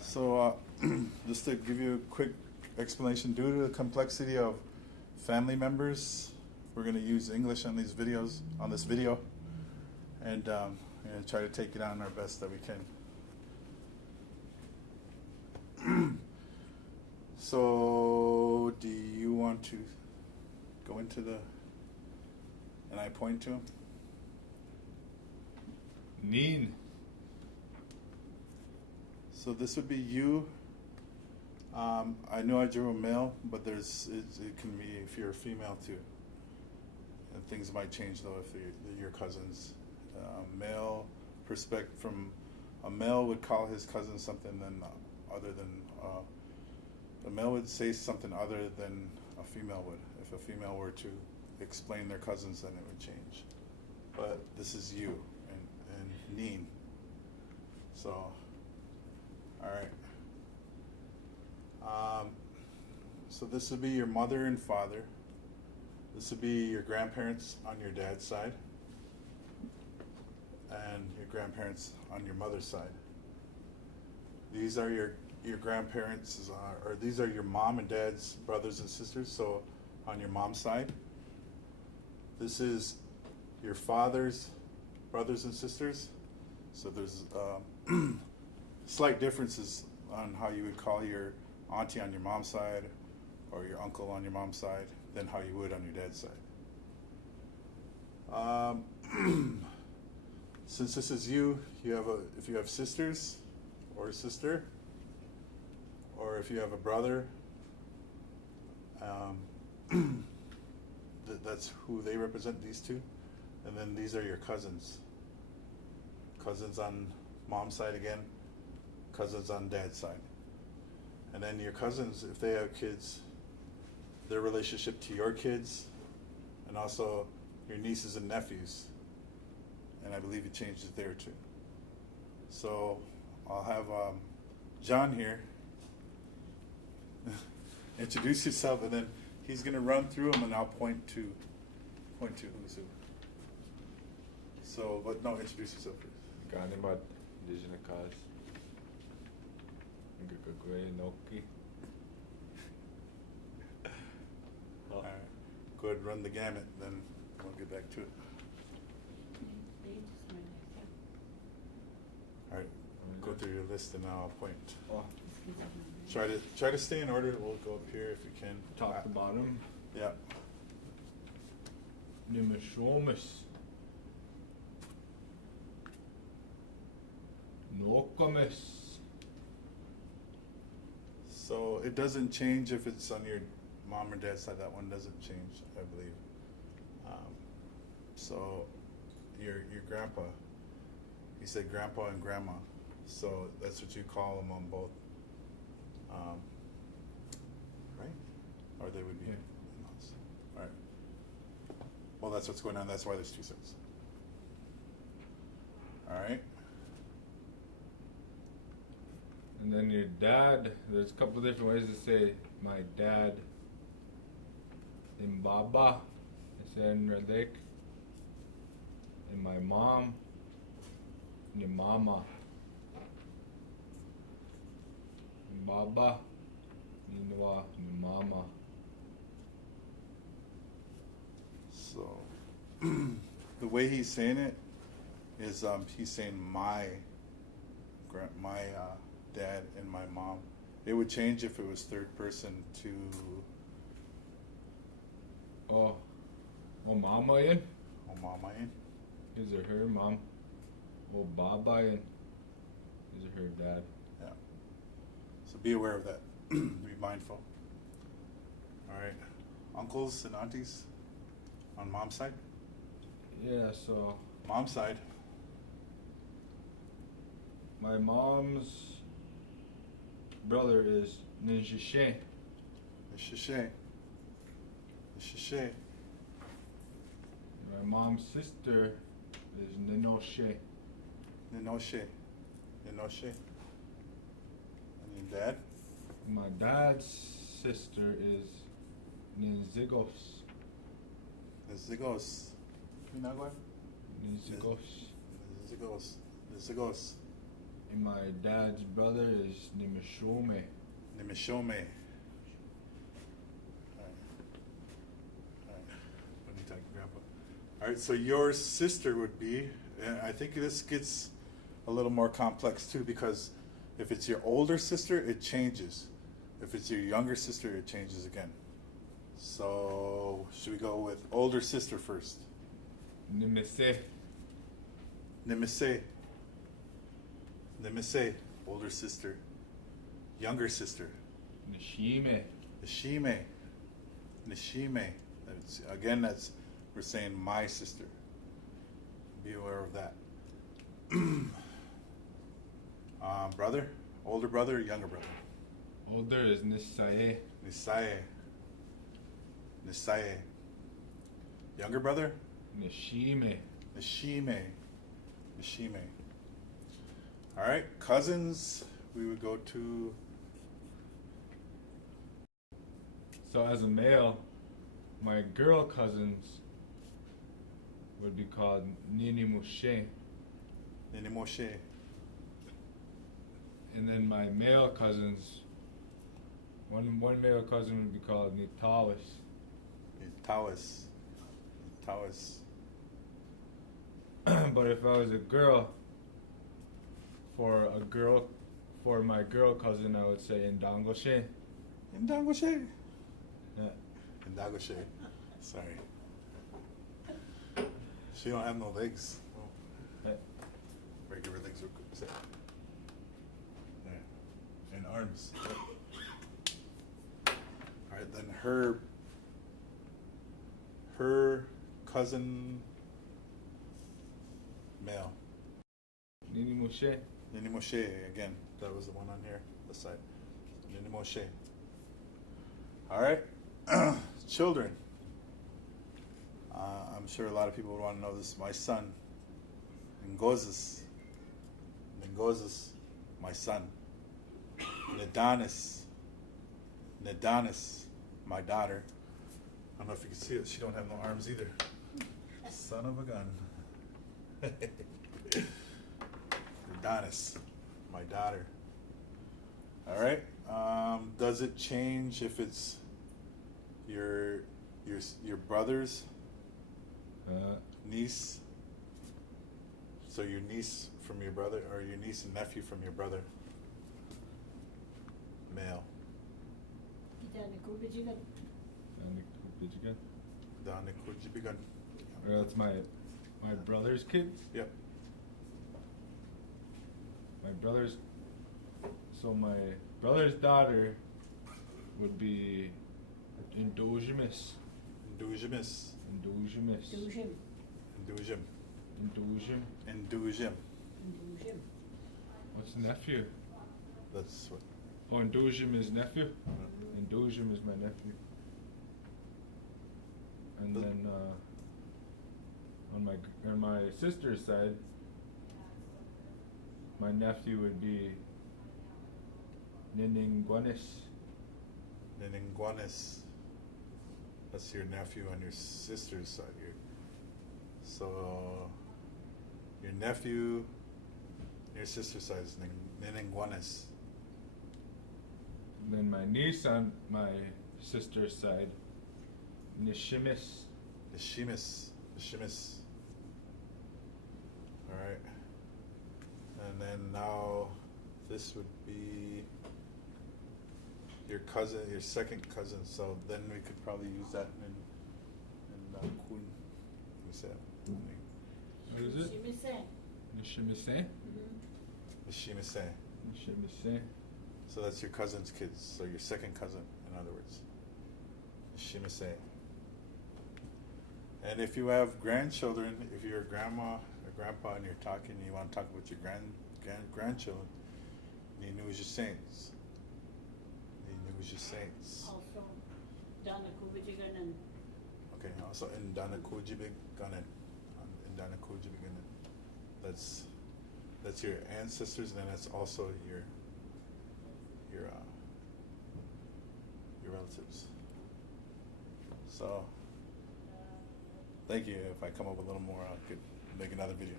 So, just to give you a quick explanation, due to the complexity of family members, we're going to use English on these videos, on this video, and we're going to try to take it on our best that we can. So, do you want to go into and I point to him? Neen. So this would be you. I know I drew a male, but it can be if you're a female too. And things might change though if they're your cousins. Male perspective from a male would call his cousin something other than a male would say something other than a female would. If a female were to explain their cousins, then it would change. But this is you and Neen. So, all right. So this would be your mother and father. This would be your grandparents on your dad's side, and your grandparents on your mother's side. These are your grandparents, or these are your mom and dad's brothers and sisters. So on your mom's side, this is your father's brothers and sisters. So there's slight differences on how you would call your auntie on your mom's side or your uncle on your mom's side than how you would on your dad's side. Since this is you, if you have sisters or a sister, or if you have a brother, that's who they represent, these two. And then these are your cousins. Cousins on mom's side again, cousins on dad's side. And then your cousins, if they have kids, their relationship to your kids, and also your nieces and nephews. And I believe it changes there too. So I'll have John here introduce yourself, and then he's going to run through them, and I'll point to who's who. So, but no, introduce yourself first. Ganimat, Indigenous Cause. Ngakagwe, Noki. All right. Go ahead and run the gamut, then we'll get back to it. All right. Go through your list, and I'll point. Oh. Try to stay in order. We'll go up here if you can. Top to bottom. Yeah. Nimishomis. Nokomis. So it doesn't change if it's on your mom or dad's side. That one doesn't change, I believe. So your grandpa, he said grandpa and grandma. So that's what you call them on both. Right? Or they would be in-laws. All right. Well, that's what's going on. That's why there's two sets. All right. And then your dad, there's a couple different ways to say my dad. In Baba, it's in Radik. And my mom, your mama. Baba, Ninwa, Mama. So the way he's saying it is he's saying my dad and my mom. It would change if it was third person to Mama in? mama in. Is it her mom? Baba in? Is it her dad? Yeah. So be aware of that. Be mindful. All right. Uncles and aunties on mom's side? Yeah, so Mom's side. my mom's brother is Ninjishe. Shishay. Shishay. My mom's sister is Ninoshe. Ninoshe. Ninoshe. And your dad? My dad's sister is Nizigos. Nizigos. Pinagua? Nizigos. Nizigos. Nizigos. And my dad's brother is Nimishome. Nimishome. Alright. What are you talking, Grandpa? Alright, so your sister would be, and I think this gets a little more complex too, because if it's your older sister, it changes. If it's your younger sister, it changes again. So, should we go with older sister first? Nimise. Nimise. Nimise, older sister. Younger sister. Nishime. Nishime. Nishime. Again, we're saying my sister. Be aware of that. Brother? Older brother or younger brother? Older is Nisaye. Nisaye. Nisaye. Younger brother? Nishime. Nishime. Nishime. Alright, cousins, we would go to... So as a male, my girl cousins would be called Ninimushe. Ninimoshe. And then my male cousins, one male cousin would be called Nitawis. Tawas. Tawas. But if I was a girl, for my girl cousin, I would say Indangoshe. Indangoshe. Yeah. Indangoshe. Sorry. She don't have no legs. Oh. Yeah. Regular legs are good. Say. Yeah. And arms. Alright, then her cousin male. Ninimushe. Ninimoshe, again, that was the one on here, this side. Ninimoshe. Alright, children. I'm sure a lot of people would want to know this. My son, Ngozis. Ngozis, my son. Nidanis. Nidanis, my daughter. I don't know if you can see it, she don't have no arms either. Son of a gun. Adonis, my daughter. All right. Does it change if it's your brother's niece? So your niece from your brother, or your niece and nephew from your brother? Male. That's my brother's kids. Yep. My brother's daughter would be Indulgimus. Indulgimus. Indulgimus. Indulgim. Indulgim. Indulgim. Indulgim. Indulgim. What's nephew? That's what. Oh, Indulgim is nephew? Indulgim is my nephew. And then on my sister's side, my nephew would be Niningwanis. Niningwanis. That's your nephew on your sister's side here. So your nephew, your sister's side is Niningwanis. Then my niece on my sister's side, Nishimis. Nishimis. Nishimis. Alright. And then now this would be your cousin, your second cousin. So then we could probably use that in Kun. Let me say that. What is it? Shimise. Nishimise? Nishimise. Nishimise. So that's your cousin's kids. So your second cousin, in other words. Nishimise. And if you have grandchildren, if you're a grandma or grandpa and you're talking and you want to talk about your grandchildren, Ninuja Saints. Ninuja Saints. Also, Dana Kubijigan. Okay, also in Dana Kujibiganen. In Dana Kujibiganen. That's your ancestors, and then that's also your relatives. So thank you. If I come up with a little more, I could make another video.